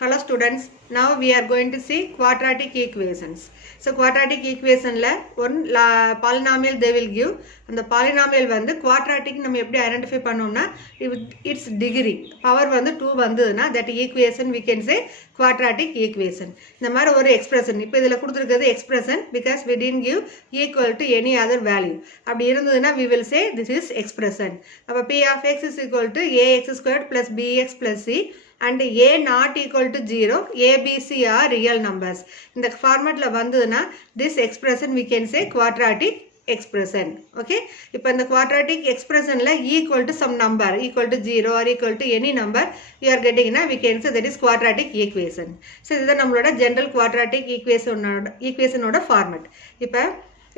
Hello students, now we are going to see quadratic equations. So quadratic equation la one polynomial they will give, and the polynomial வந்து quadratic நம்ம எப்படி identify பண்ணோம்னா its degree power வந்து 2 வந்ததுனா that equation we can say quadratic equation. இந்த மாதிரி ஒரு expression இப்போ இதில் கொடுத்துருக்கிறது expression because we didn't give equal to any other value. அப்படி இருந்ததுனா we will say this is expression. அப்போ p of x is equal to ax squared plus bx plus c and a not equal to 0, a, b, c are real numbers. In the format la vanduna, this expression we can say quadratic expression. Okay, if in the quadratic expression la equal to some number equal to 0 or equal to any number you are getting na, we can say that is quadratic equation. So this is the general quadratic equation oda format. Ipa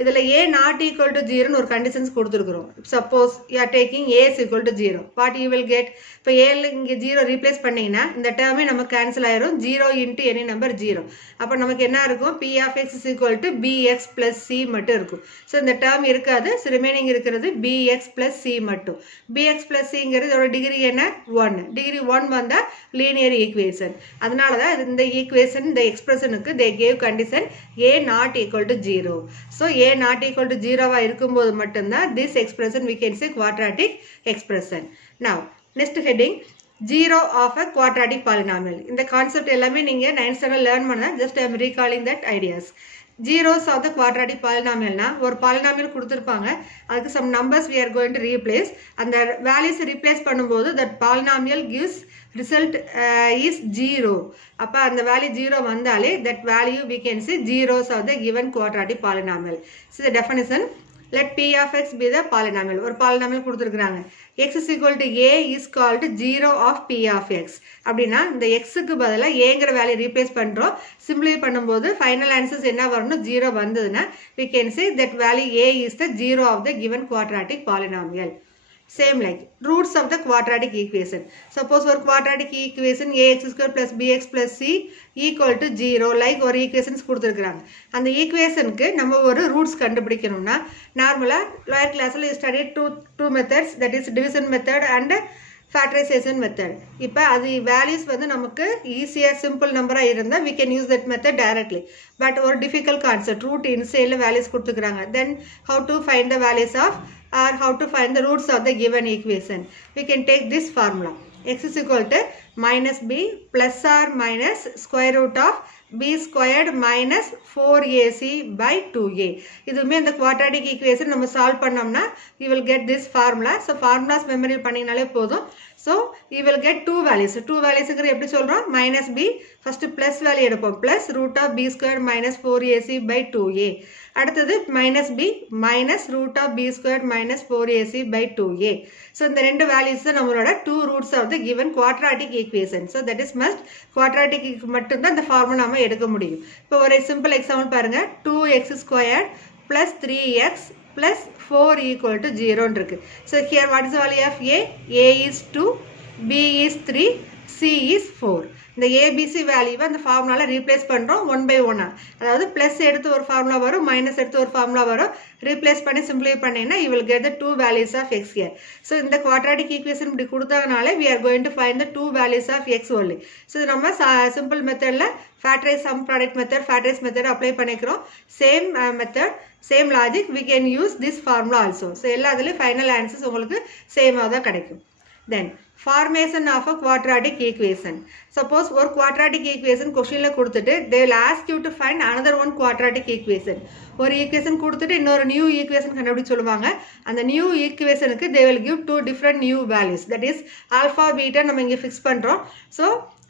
இதில் a not equal to 0 ஒரு conditions கொடுத்துருக்குறோம். Suppose you are taking a is equal to 0, what you will get? இப்போ ஏல இங்கே 0 replace பண்ணிங்கன்னா இந்த டேர்மே நமக்கு cancel ஆயிரும். 0 into any number 0. அப்போ நமக்கு என்ன இருக்கும்? p of x is equal to bx plus c மட்டும் இருக்கும். ஸோ இந்த டேர்ம் இருக்காது, ரிமைனிங் இருக்கிறது bx plus c மட்டும். bx plus cங்கிறது இதோட டிகிரி என்ன? 1. டிகிரி 1 வந்தால் லீனியர் ஈக்குவேஷன். அதனால தான் இந்த ஈக்குவேஷன் இந்த எக்ஸ்பிரஷனுக்கு they gave condition a not equal to 0. So a not equal to 0 இருக்கும்போது மட்டும்தான் this expression we can say quadratic expression. Now next heading, 0 of a quadratic polynomial. இந்த concept எல்லாமே நீங்கள் 9th standard லேர்ன் பண்ண, just I am recalling that ideas. Zeros of the quadratic polynomial na ஒரு polynomial கொடுத்திருப்பாங்க, அதுக்கு some numbers we are going to replace, and the values replace பண்ணும்போது that polynomial gives result is 0. அப்ப அந்த value 0 வந்தாலே that value we can say zeros of the given quadratic polynomial. So the definition, let p of x be the polynomial. ஒரு polynomial கொடுத்திருக்காங்க, x is equal to a is called 0 of p of x. அப்படினா இந்த x க்கு பதிலா aங்கற value replace பண்றோம். சிம்பிளை பண்ணும்போது final answers என்ன வரணும்? 0 வந்ததுனா we can say that value a is the 0 of the given quadratic polynomial. Same like roots of the quadratic equation. Suppose ஒரு quadratic equation ax square plus bx plus c equal to 0 like ஒரு equations கொடுத்திருக்காங்க. அந்த equationக்கு நம்ம ஒரு roots கண்டுபிடிக்கணும்னா நார்மலா lower classல you studied two methods, that is division method and factorization method. இப்போ அது values வந்து நமக்கு ஈஸியா சிம்பிள் நம்பரா இருந்தா we can use that method directly. But ஒரு difficult concept, root inside values கொடுத்திருக்காங்க. Then how to find the values of or how to find the roots of the given equation? We can take this formula. X is equal to minus b plus or minus square root of b squared minus 4ac by 2a. இதுமே இந்த quadratic equation நம்ம solve பண்ணோம்னா you will get this formula. So formulas memory பண்ணினாலே போதும். So you will get two values. Two values எப்படி சொல்றோம்? minus b, first plus value எடுப்போம், plus root of b squared minus 4ac by 2a. அடுத்தது minus b minus root of b squared minus 4ac by 2a. So இந்த ரெண்டு values நம்மளோட two roots of the given quadratic equation. So that is must quadratic மட்டும்தான் இந்த formula நாம எடுக்க முடியும். இப்போ ஒரு சிம்பிள் எக்ஸாம்பிள் பாருங்க, 2x squared plus 3x plus 4 equal to 0 இருக்கு. So here what is the value of a? A is 2, b is 3, c is 4. இந்த abc வேல்யூவை அந்த ஃபார்முலால ரீப்ளேஸ் பண்றோம் 1 by 1. அதாவது பிளஸ் எடுத்து ஒரு ஃபார்முலா வரும், மைனஸ் எடுத்து ஒரு ஃபார்முலா வரும். ரீப்ளேஸ் பண்ணி சிம்பிளிஃபை பண்ணீங்கன்னா you will get the two values of x here. So இந்த quadratic equation இப்படி கொடுத்தாங்கனாலே we are going to find the two values of x only. So நம்ம சிம்பிள் மெத்தட்ல factorize sum product method, factorize method apply பண்ணிக்கிறோம். Same method, same logic, we can use this formula also. So எல்லாத்துலயும் final answers உங்களுக்கு சேமா தான் கிடைக்கும். Then formation of a quadratic equation. Suppose ஒரு quadratic equation questionல கொடுத்துட்டு they will ask you to find another one quadratic equation. ஒரு equation கொடுத்துட்டு இன்னொரு new equation கண்டுபிடிச்சு சொல்லுவாங்க. அந்த new equationக்கு they will give two different new values. That is alpha beta நம்ம இங்க fix பண்றோம். So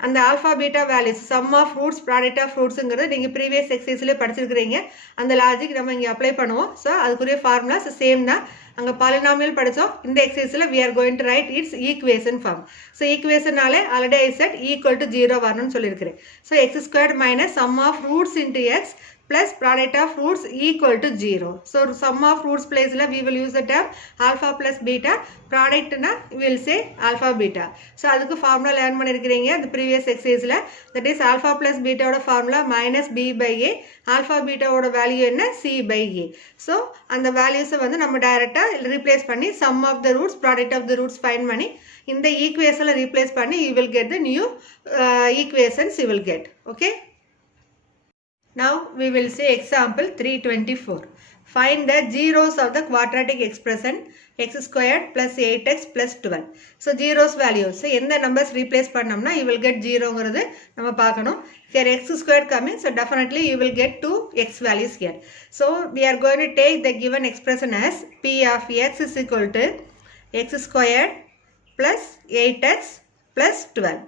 அந்த alpha beta values sum of roots product of rootsங்கிறது நீங்க previous exerciseல படிச்சிருக்கீங்க. அந்த லாஜிக் நம்ம இங்க அப்ளை பண்ணுவோம். So அதுக்குரிய ஃபார்முலாஸ் சேம் தான். அங்க polynomial படிச்சோம். இந்த எக்ஸர்சைஸ்ல we are going to write its equation form. So equationனாலே already I said equal to 0 வரணும்னு சொல்லிருக்கேன். So x squared minus sum of roots into x plus product of roots equal to 0. So sum of roots place la we will use the term alpha plus beta, product na we will say alpha beta. So adukku formula learn பண்ணிருக்கீங்க the previous exercise la, that is alpha plus beta oda formula minus b by a, alpha beta oda value என்ன c by a. So அந்த values வந்து நம்ம டைரக்ட்டா replace பண்ணி sum of the roots, product of the roots find பண்ணி in the equation replace panni you will get the new equations you will get. Okay. Now we will see example 324. Find the zeros of the quadratic expression x squared plus 8x plus 12. So zeros values. So in the numbers replace pannamna you will get 0 ங்கிறது நம்ம பார்க்கணும். Here x squared coming, so definitely you will get 2 x values here. So we are going to take the given expression as p of x is equal to x squared plus 8x plus 12.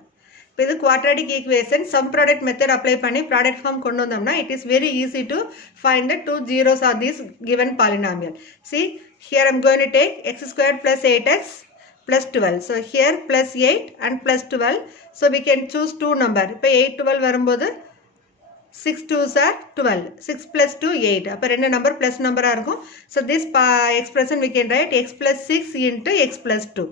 இப்போ இது quadratic equation sum product method apply பண்ணி product form கொண்டு வந்தோம்னா it is very easy to find the two zeros of this given polynomial. See here I am going to take x squared plus 8x plus 12. So here plus 8 and plus 12. So we can choose two number. இப்போ 8 12 வரும்போது 6 2s are 12. 6 plus 2 8. அப்போ ரெண்டு number plus number இருக்கும். So this expression we can write x plus 6 into x plus 2.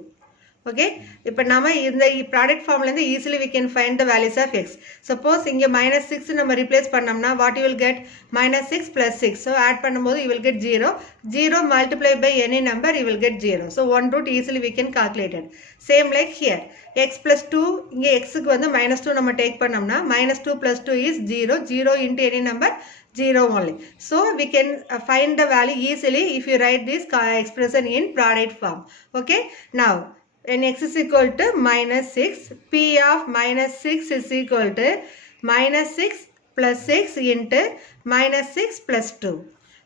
Okay, இப்போ நாம இந்த product formல இருந்து easily we can find the values of x. Suppose இங்க minus 6 நம்ம replace பண்ணோம்னா what you will get? Minus 6 plus 6. So add பண்ணும்போது you will get 0. 0 multiplied by any number you will get 0. So one root easily we can calculate it. Same like here. X plus 2 இங்க x க்கு வந்து minus 2 நம்ம take பண்ணோம்னா minus 2 plus 2 is 0. 0 into any number 0 only. So we can find the value easily if you write this expression in product form. Okay, now when x is equal to minus 6, p of minus 6 is equal to minus 6 plus 6 into minus 6 plus 2.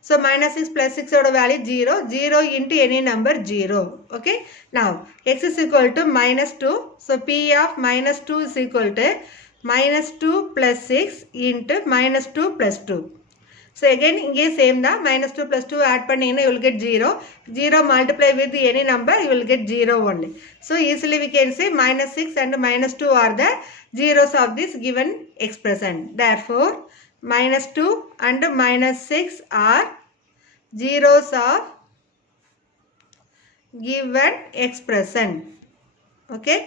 So minus 6 plus 6 oda value 0, 0 into any number 0. Okay, now x is equal to minus 2. So p of minus 2 is equal to minus 2 plus 6 into minus 2 plus 2. So again இங்கே same தான், minus 2 plus 2 add பண்ணீங்கன்னா you will get 0. 0 multiply with any number you will get 0 only. So easily we can say minus 6 and minus 2 are the zeros of this given expression. Therefore minus 2 and minus 6 are zeros of given expression. Okay.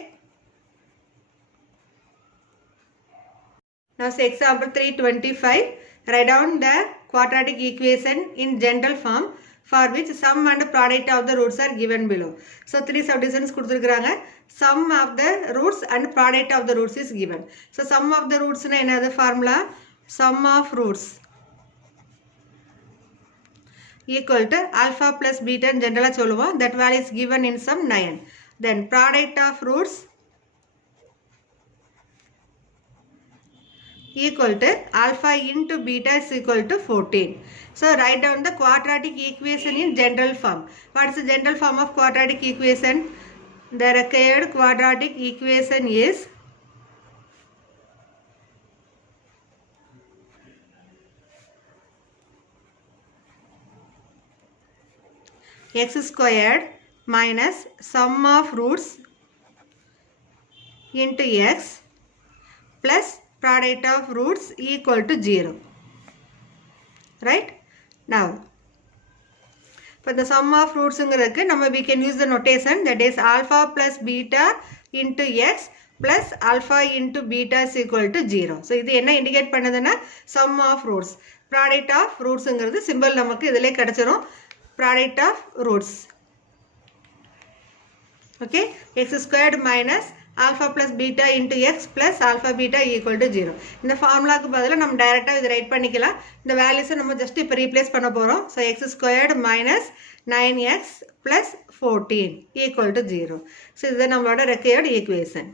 Now say example 325. Write down the quadratic equation in general form for which sum and product of the roots are given below. So three subdivisions கொடுத்திருக்காங்க. Sum of the roots and product of the roots is given. So sum of the roots na enadha formula? Sum of roots equal to alpha plus beta in general சொல்லுவோம். That value is given in sum 9. Then product of roots equal to alpha into beta is equal to 14. So write down the quadratic equation in general form. What is the general form of quadratic equation? The required quadratic equation is x squared minus sum of roots into x plus product of roots equal to 0. Right? Now for the sum of roots we can use the notation that is alpha plus beta into x plus alpha into beta is equal to 0. So this is indicate pannadana sum of roots. Product of roots symbol namakku idile kadachirum. Product of roots. Okay, x squared minus alpha plus beta into x plus alpha beta equal to 0. இந்த ஃபார்முலாக்கு பதிலா நம்ம டைரக்ட்டா இத right பண்ணிக்கலாம். இந்த values நம்ம just இப்ப replace பண்ண போறோம். So x squared minus 9x plus 14 equal to 0. So இது நம்மளோட required equation.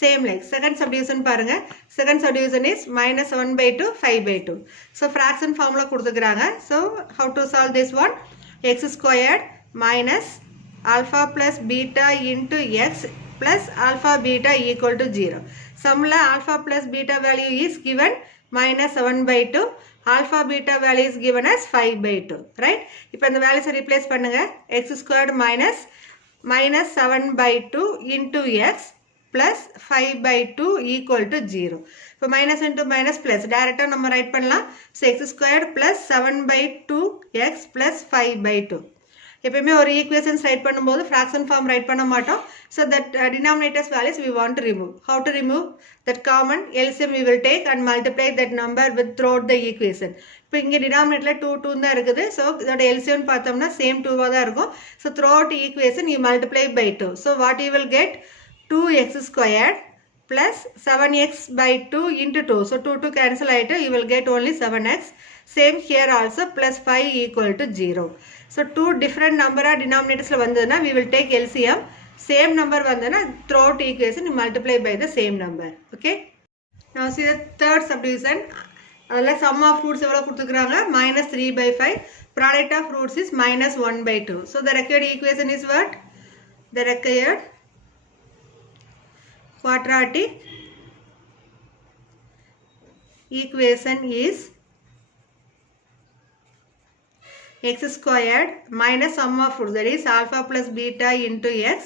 Same like second subdivision பாருங்க. Second subdivision is minus 1 by 2 5 by 2. So fraction formula கொடுத்துக்கறாங்க. So how to solve this one? X squared minus alpha plus beta into x plus alpha beta equal to 0. Sum la alpha plus beta value is given minus 7 by 2. Alpha beta value is given as 5 by 2. Right? இப்போ இந்த values replace பண்ணுங்க. X squared minus 7 by 2 into x plus 5 by 2 equal to 0. இப்போ minus into minus plus direct நம்ம write பண்ணலாம். So x squared plus 7 by 2 x plus 5 by 2. எப்பவுமே ஒரு equations right பண்ணும்போது fraction form right பண்ண மாட்டோம். So that denominators values we want to remove. How to remove? That common LCM we will take and multiply that number with throughout the equation. இப்போ இங்கே டினாமினேட்டரில் 2 தான் இருக்குது. ஸோ இதோட LCM பார்த்தோம்னா சேம் 2 தான் இருக்கும். So throughout equation you multiply by 2. So what you will get? 2x squared plus 7x by 2 into 2. So 2 cancel ஆயிட்டு you will get only 7x. Same here also plus 5 equal to 0. So 2 different number denominators வந்ததுன்னா we will take LCM. Same number வந்ததுன்னா throughout equation you multiply by the same number. Okay. Now see the third subdivision. அதில் sum of roots எவ்வளோ கொடுத்துக்கிறாங்க? minus 3 by 5. Product of roots is minus 1 by 2. So the required equation is what? The required quadratic equation is x squared minus sum of roots, that is alpha plus beta into x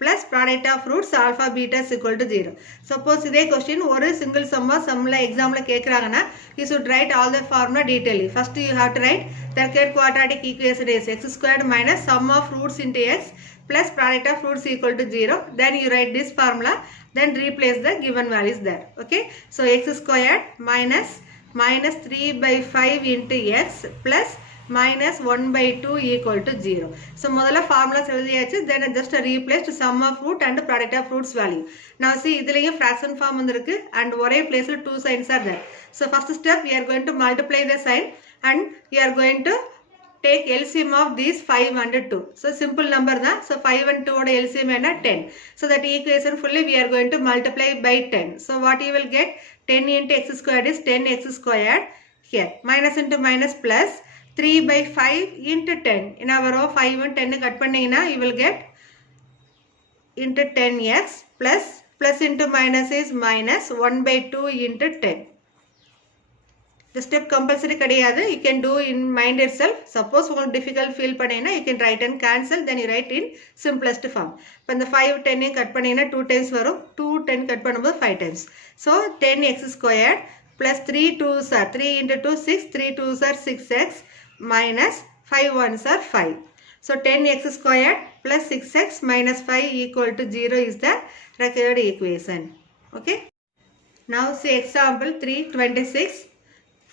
plus product of roots alpha beta is equal to 0. Suppose இதே question ஒரு single sum sumல examல கேட்குறாங்கன்னா you should write all the formula detailedly. First you have to write the required quadratic equation is x squared minus sum of roots into x plus product of roots equal to 0. Then you write this formula, then replace the given values there. Okay. So x squared minus 3 by 5 into x plus minus 1 by 2 equal to 0. So முதல்ல formulas எழுதியாச்சு, then just replace to sum of root and product of roots value. Now see இதுலயும் fraction form வந்திருக்கு and ஒரே placeல 2 signs are there. So first step we are going to multiply the sign and we are going to take LCM of these 5 and 2. So simple number தான். So 5 and 2 ஓட LCM என்ன? 10. So that equation fully we are going to multiply by 10. So what you will get? 10 into x squared is 10x squared here. Minus into minus plus 3 by 5 into 10. In our row 5 and 10 cut பண்ணீங்கன்னா you will get into 10x plus into minus is minus 1 by 2 into 10. The step compulsory கிடையாது. You can do in mind itself. Suppose உங்களுக்கு difficult feel பண்ணீங்கன்னா you can write and cancel, then you write in simplest form. இப்போ இந்த 5 10 cut பண்ணீங்கன்னா 2 times வரும். 2 10 cut பண்ணும்போது 5 times. So 10x squared plus 3 2s are 3 into 2 6, 3 2s are 6x minus 5 1s are 5. So 10x squared plus 6x minus 5 equal to 0 is the required equation. Okay. Now see example 326.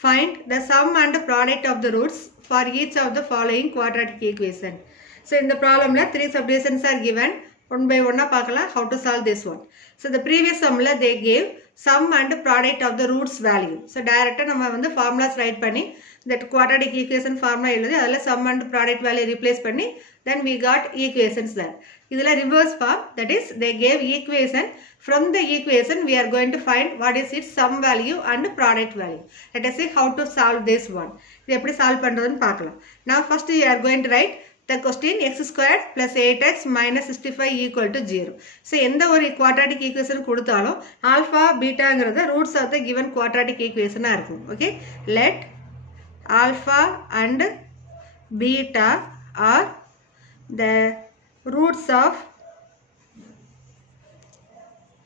Find the sum and product of the roots for each of the following quadratic equation. So in the problem la 3 subdivisions are given. One by one பார்க்கலாம் how to solve this one. So the previous sum la they gave sum and product of the roots value. So direct நம்ம வந்து formulas write பண்ணி that quadratic equation formula எழுதி அதில் sum and product value replace பண்ணி then we got equations there. இதில் reverse form, that is they gave equation. From the equation we are going to find what is its sum value and product value. Let us see how to solve this one. இது எப்படி solve பண்றதுன்னு பார்க்கலாம். Now first we are going to write the question x squared plus 8x minus 65 equal to 0. So எந்த ஒரு quadratic equation கொடுத்தாலும் alpha betaங்கிறது roots of the given quadratic equation இருக்கும். Okay. Let alpha and beta are the roots of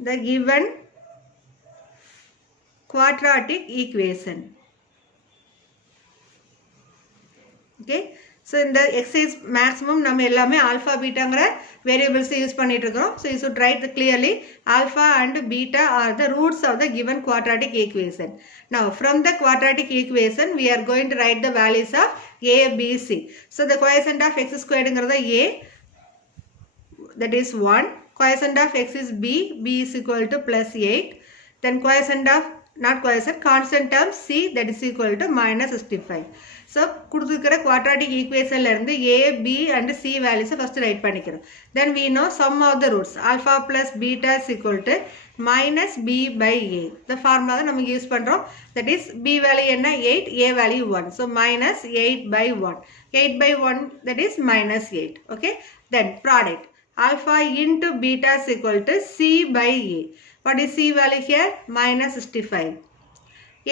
the given quadratic equation. Okay. So in the exercise maximum நம்ம எல்லாமே alpha betaங்கிற variables use பண்ணிட்டு இருக்கோம். So you should write clearly alpha and beta are the roots of the given quadratic equation. Now from the quadratic equation we are going to write the values of a, b, c. So the quotient of x squared ங்கிறது a, that is 1. Quotient of x is b, b is equal to plus 8. Then quotient of constant term c, that is equal to minus 65. So கொடுத்துக்கிற quadratic equation ல இருந்து a, b and c values first write பண்ணிக்கிறோம். Then we know sum of the roots alpha plus beta is equal to minus b by a. The formula தான் நம்ம use பண்றோம். That is b value என்ன 8, a value 1. So minus 8 by 1. 8 by 1, that is minus 8. Okay. Then product alpha into beta is equal to c by a. What is c value here? Minus 65.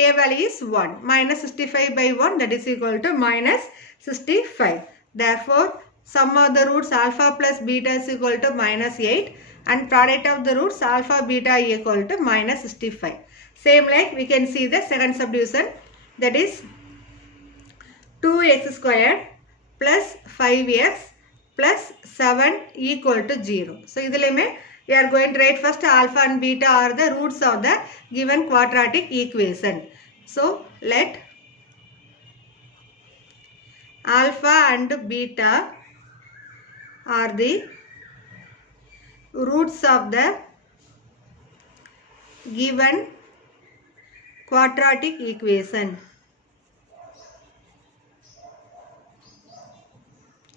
A value is 1. Minus 65 by 1, that is equal to minus 65. Therefore, sum of the roots alpha plus beta is equal to minus 8 and product of the roots alpha beta equal to minus 65. Same like we can see the second subdivision, that is 2x squared plus 5x plus 7 equal to 0. So இதிலுமே we are going to write first alpha and beta are the roots of the given quadratic equation. So let alpha and beta are the roots of the given quadratic equation.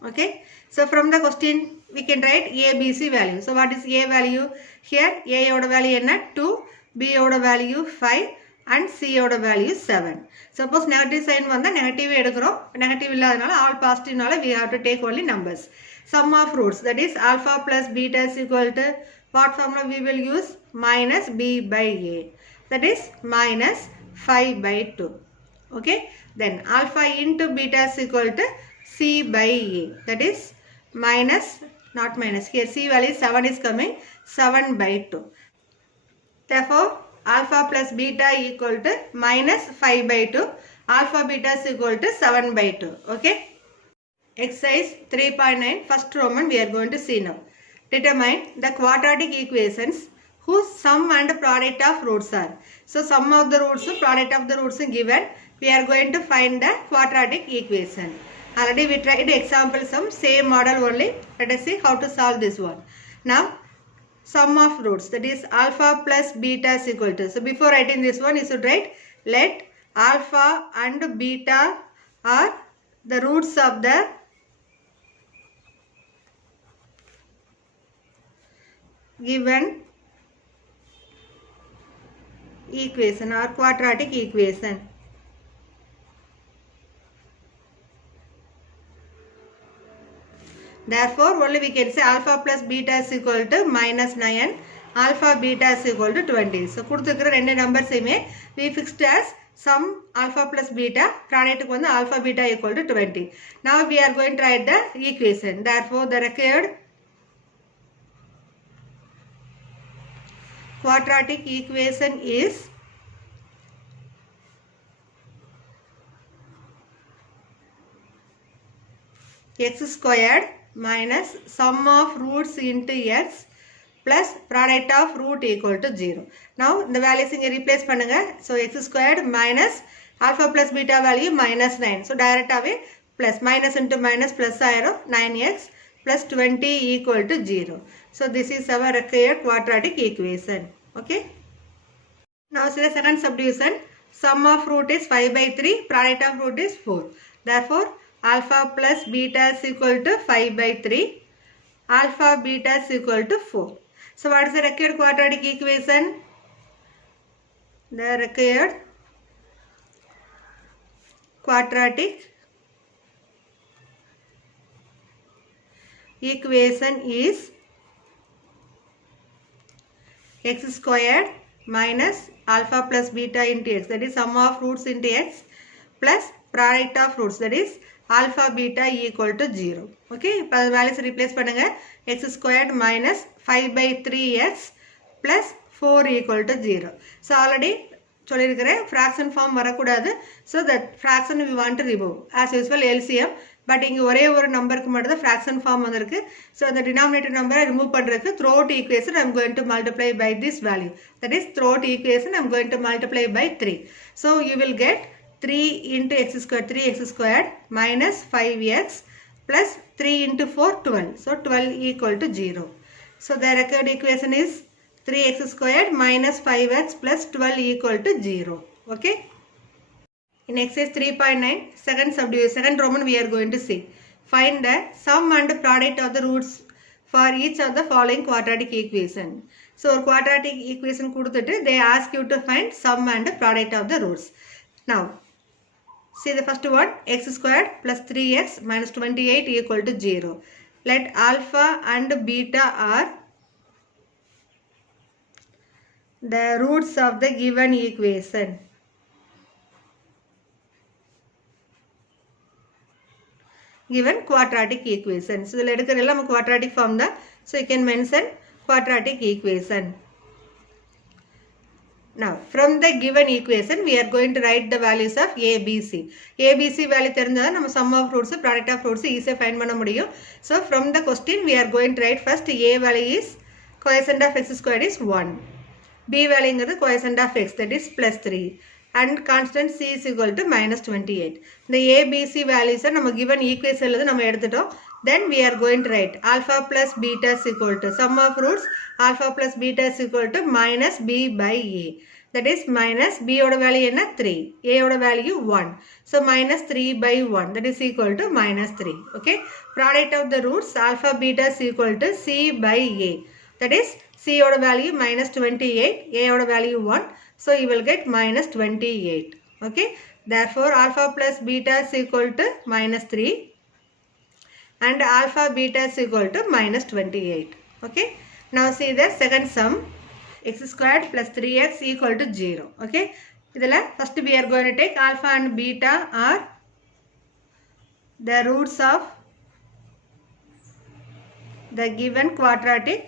Okay, so from the question we can write a b c value. So what is a value? Here a oda value enna 2, b oda value 5 and c oda value 7. Suppose negative sign vanda negative edukrom, negative illadanaala all positive nala we have to take only numbers. Sum of roots, that is alpha plus beta is equal to what formula we will use? Minus b by a, that is minus 5 by 2. Okay, then alpha into beta is equal to c by a, that is minus, not minus, here c value 7 is coming, 7 by 2. Therefore alpha plus beta equal to minus 5 by 2, alpha beta is equal to 7 by 2. Okay, exercise 3.9 first Roman we are going to see now. Determine the quadratic equations whose sum and product of roots are. So sum of the roots, product of the roots given, we are going to find the quadratic equation. Already we tried example sum, same model only. Let us see how to solve this one. Now sum of roots, that is alpha plus beta is equal to, so before writing this one you should write let alpha and beta are the roots of the given equation or quadratic equation. Therefore only we can say alpha plus beta is equal to minus 9, alpha beta is equal to 20. So கொடுத்துக்கிற ரெண்டு numbers we fixed as sum alpha plus beta, product வந்து alpha beta equal to 20. Now we are going to write the equation. Therefore the required quadratic equation is x squared minus sum of roots into x plus product of root equal to 0. Now the values inge replace பண்ணுங்க. So x squared minus alpha plus beta value minus 9. So direct away plus minus into minus plus ஆயிரும் 9x plus 20 equal to 0. So this is our required quadratic equation. Okay. Now see the second subdivision. Sum of root is 5 by 3. Product of root is 4. Therefore alpha plus beta is equal to 5 by 3. Alpha beta is equal to 4. So what is the required quadratic equation? The required quadratic equation is x squared minus alpha plus beta into x, that is sum of roots into x plus product of roots, that is alpha beta equal to 0. Okay, இப்போ values replace பண்ணுங்க. X squared minus 5 by 3x plus 4 equal to 0. So already சொல்லியிருக்கிறேன் fraction form வரக்கூடாது. So that fraction we want to remove. As usual LCM, but இங்கே ஒரே ஒரு நம்பருக்கு மட்டும் தான் fraction form வந்திருக்கு. So the denominator number remove பண்ணுறதுக்கு throughout equation I am going to multiply by this value. That is throughout equation I am going to multiply by 3. So you will get 3 into x squared, 3x squared minus 5x plus 3 into 4, 12. So 12 equal to 0. So the required equation is 3x squared minus 5x plus 12 equal to 0. Okay. In exercise 3.9, second subdivision, second Roman we are going to see. Find the sum and product of the roots for each of the following quadratic equation. So quadratic equation கொடுத்துட்டு they ask you to find sum and product of the roots. Now see the first one, x squared plus 3x minus 28 equal to 0. Let alpha and beta are the roots of the given equation. Given quadratic equation. So இதில் எடுக்கிறதெல்லாம் நம்ம quadratic form தான். So you can mention quadratic equation. Now, from the given equation, we are going to write the values of A, B, C. A, B, C value தெரிஞ்சதா நம்ம sum of roots, product of roots easy find பண்ண முடியும். So, from the question, we are going to write first A value is quotient of x squared is 1. B value is quotient of x, that is plus 3. And constant C is equal to minus 28. The A, B, C values are நம்ம given equation நம்ம எடுத்துட்டோம். Then we are going to write alpha plus beta is equal to sum of roots alpha plus beta is equal to minus b by a. That is minus b oda value enna 3, a oda value 1. So minus 3 by 1, that is equal to minus 3. Okay. Product of the roots alpha beta is equal to c by a. That is c oda value minus 28, a oda value 1. So you will get minus 28. Okay. Therefore alpha plus beta is equal to minus 3. And alpha beta is equal to minus 28. Okay. Now see the second sum. X squared plus 3x equal to 0. Okay. First we are going to take alpha and beta are the roots of the given quadratic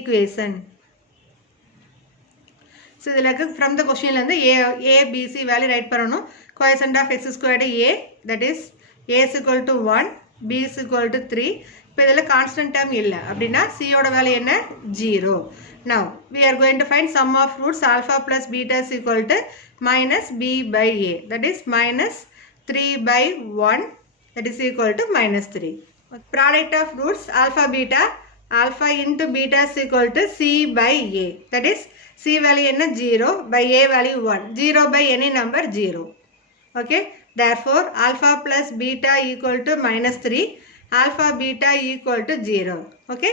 equation. So, from the question A, B, C value write பண்ணனும். Quotient of x squared A, that is A is equal to 1, B is equal to 3. இப்போ இதில் constant term இல்லை அப்படின்னா C ஓட value என்ன 0. Now we are going to find sum of roots alpha plus beta is equal to minus B by A, that is minus 3 by 1, that is equal to minus 3. Product of roots alpha beta, alpha into beta is equal to C by A, that is C value enna 0 by A value 1. 0 by any number 0. Okay. Therefore, alpha plus beta equal to minus 3. Alpha beta equal to 0. Okay.